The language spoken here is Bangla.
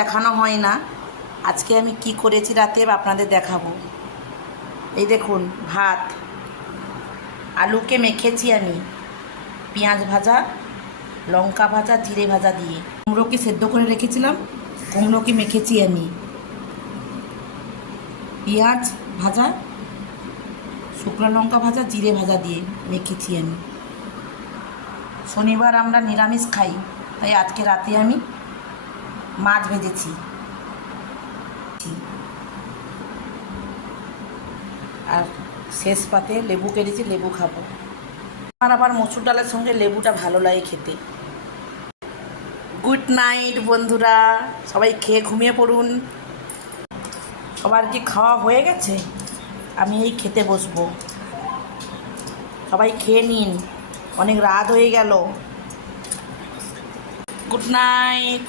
দেখানো হয় না। আজকে আমি কি করেছি রাতে আপনাদের দেখাবো। এই দেখুন, ভাত আলুকে মেখেছি আমি পেঁয়াজ ভাজা, লঙ্কা ভাজা, জিরে ভাজা দিয়ে। কুমড়োকে সেদ্ধ করে রেখেছিলাম, কুমড়োকে মেখেছি আমি পেঁয়াজ ভাজা, শুকনো লঙ্কা ভাজা, জিরে ভাজা দিয়ে মেখেছি আমি। শনিবার আমরা নিরামিষ খাই, তাই আজকে রাতে আমি মাছ ভেজেছি। আর শেষ পাতে লেবু কেটেছি, লেবু খাবো। আমার আবার মসুর ডালের সঙ্গে লেবুটা ভালো লাগে খেতে। গুড নাইট বন্ধুরা, সবাই খেয়ে ঘুমিয়ে পড়ুন। সবার কি খাওয়া হয়ে গেছে? আমি এই খেতে বসবো, সবাই খেয়ে নিন, অনেক রাত হয়ে গেল। Good night.